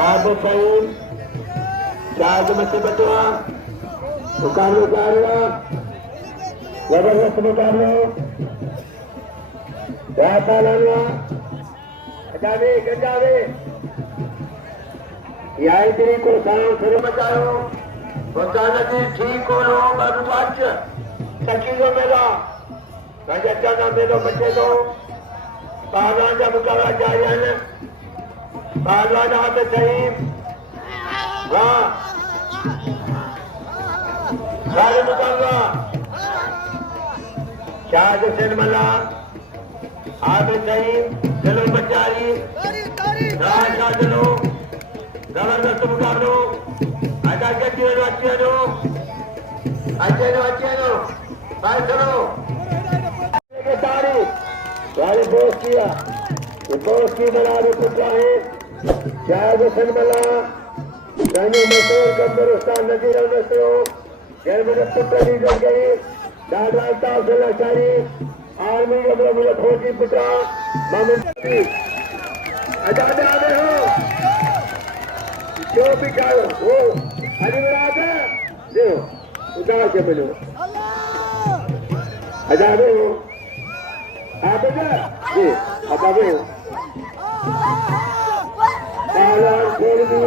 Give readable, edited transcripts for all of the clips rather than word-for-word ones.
Abu Said, Shah Masih Batua, Mukarlo Karla, Jabardast Mukarlo, Data Lalla, Ajave, Gajave, Yaitri ko Sam Suru Batayo, Botana ठीक हो लो बर्बाद तकीज़ों में ला राजा में लो बच्चे दो पहलवान जब मुकाबला जारी है पहलवान आते सही वाह सारे मुकाबला शाह हुसैन मल्ला आते सही चलो बच्चारी राजा चलो जबरदस्त मुकाबलो आजा गच्चियों अच्छे बाय चलो के तारीख वाले बोस किया ये बोस की बना दे कुछ है शायद सनमला जाने मशहूर कब्रिस्तान नजीर नसरो जर्मन पुत्री जल गई दादा ताफला चारी आर्मी का मुझे फौजी पुत्रा मामूली आजाद आ गए हो जो भी चाहो वो अनिवार्य है देखो उदार के मिलो आजाद हो आप जी आता हो पहलवान छोड़ दी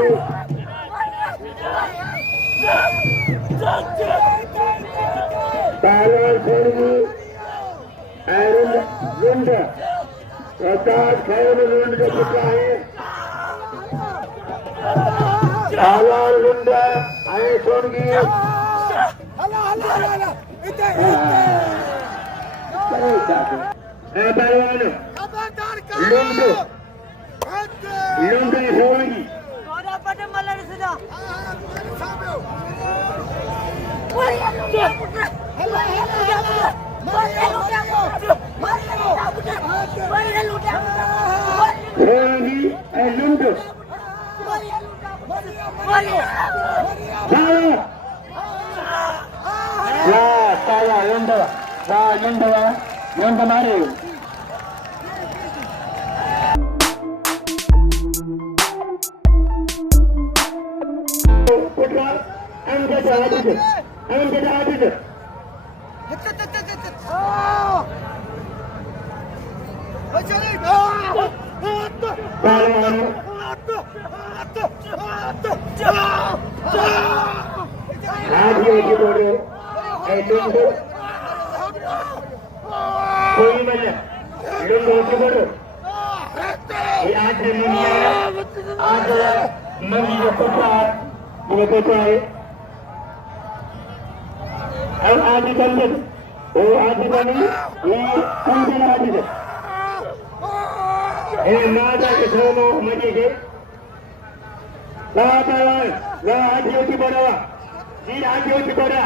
पहलवान छोड़ दी एरन लुंड प्रकाश खैर लुंड का पुत्र है पहलवान लुंड आए छोड़ दी पहलवान लुंड लुंड होगी लुंड लुंड मारे कोई बल्ले लोग होते बोलो ये आज मम्मी को पता मुझे पता है और आज कल वो आज बनी ये कौन सा आज है ये नादा के सोनो मजे के ला आज योगी बोला जी आज योगी बोला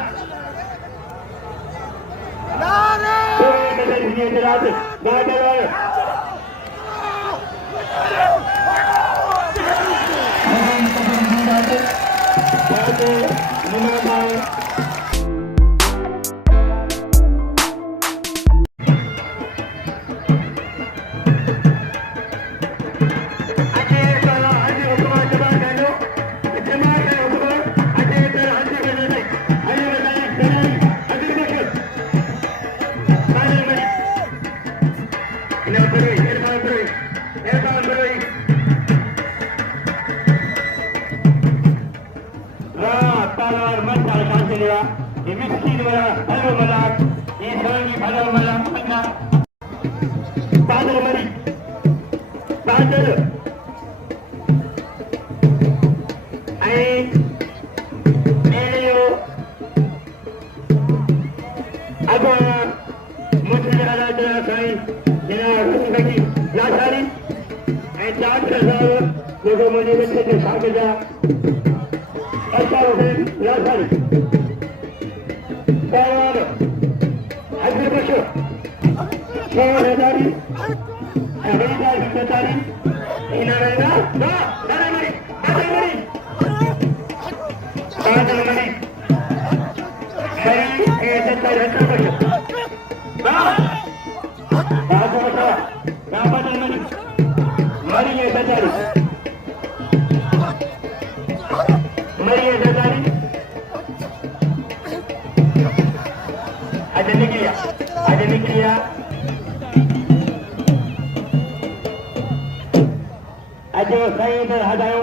हटायो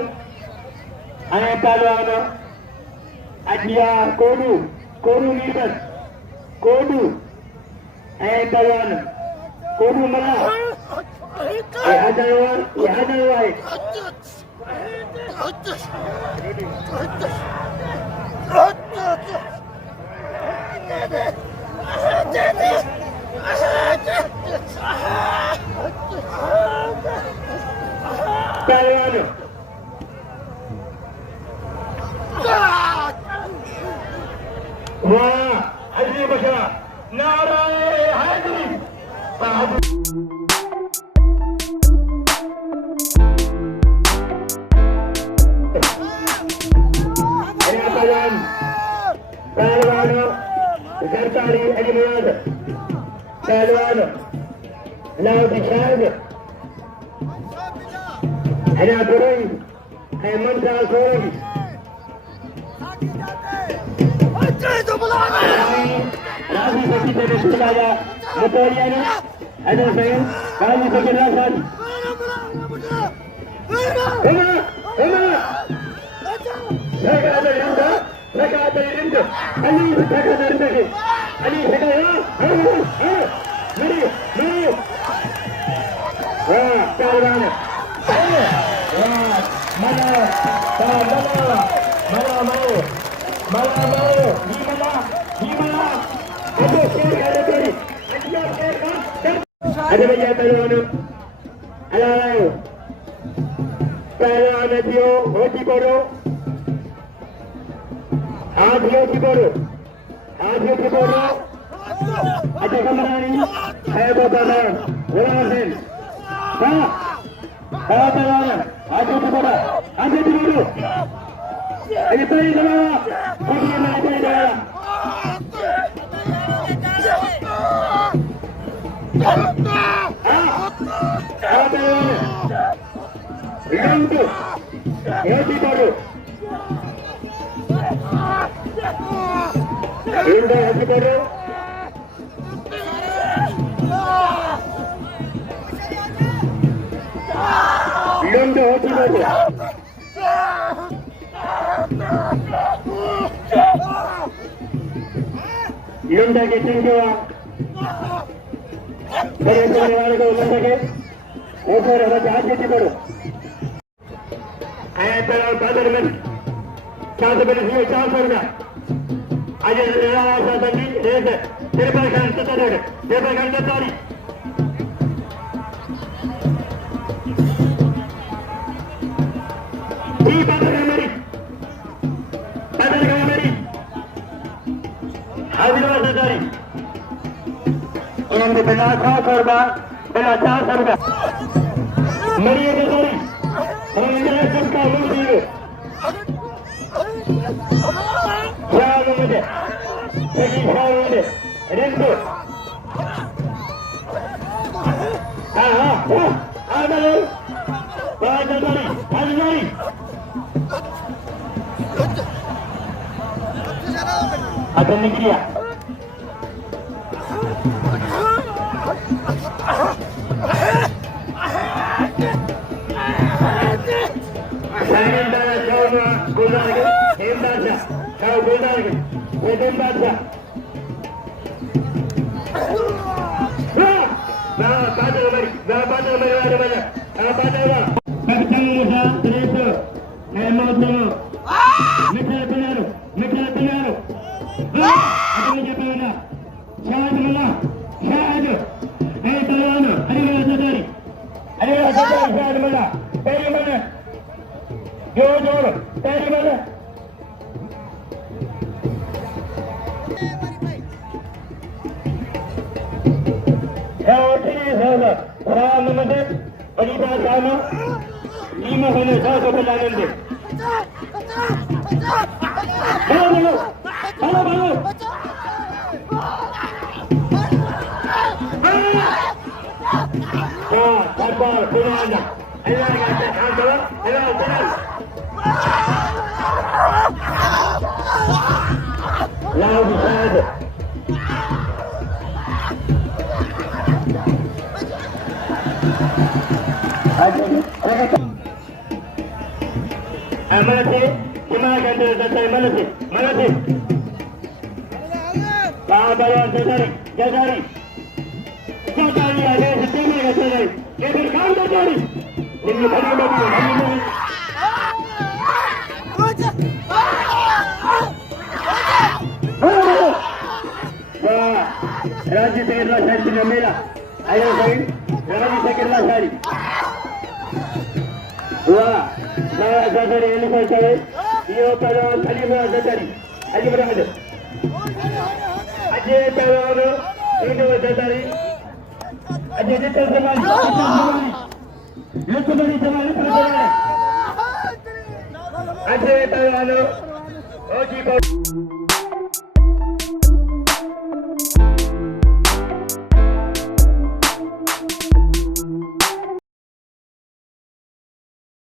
ऐं पहलवान अजिया कोडू कोडू नीरबत कोडू ऐं पहलवान कोडू मना ये हटायो आहे पहलवान वाह हजरी बशा नाराए हजरी पहलवान सरकारी अजमेर पहलवान लाउदी शायद हना बुरई है मनसा खोई राजी सखी तेरे सुलाया मोटोरिया ने अजय सैन राजी सखी लासन हेमा लगा दे रिंद अली लगा दे रिंद अली लगा मेरी वाह पहलवान mana ada banyak pehluan alai pehluan dia hoti bodoh dia bodoh ada kamera ni saya bawa Wallahin pehluan Aduh kepada, ambil dulu. Ini tadi dalam, pergi mana tadi dalam. Apa yang? Yang tu, yang di baru. Ini yang di baru. Yang hoti baru. Yang dah kita jawab. Beri वाले को उतर के ऊपर रहा जहाज की बारू. आया तेरा बादल में 400 रुपया. आज रेला वाला बंदी रेट तेरे पर खान तो रेट तेरे पर खान तो तारी. बादल का मेरी हाजिर सरकारी उन्होंने बिना 100 रुपया बिना 400 रुपया मेरी एक सॉरी उन्होंने सबका मुंह दिए मुझे Rinku akan negeri ya. Saya dah kau guna lagi, hebat dah. Kau guna lagi, hebat dah. Nah, pada mari ada mana? Pada apa? Kacang muda, terus, hemat dulu. Mikir benar. Ada lagi apa mana? Syahid mana? Syahid. Pehluan. Ada Syahid mana? Pehluan mana? Jor. Pehluan mana? Saya orang mana? Berita sama. 5 hari saya berjalan deh. Halo. Sabar, pulang anda. Ayo kita angkat. Ayo pulang. Lalu bisa. Malati, Kimana Kandu, Malati. Babaran Jazari, against the team yesterday. They will count the body. If you can Raji Sekirla Shari Namela. I don't say Raji Sekirla Shari. Jazari, any Shari. You Paro, Kalima Jazari. Ajibra. Ajay Paro, Indo Jazari. Ajay Jazari. Look at the Ajay Paro, Oji.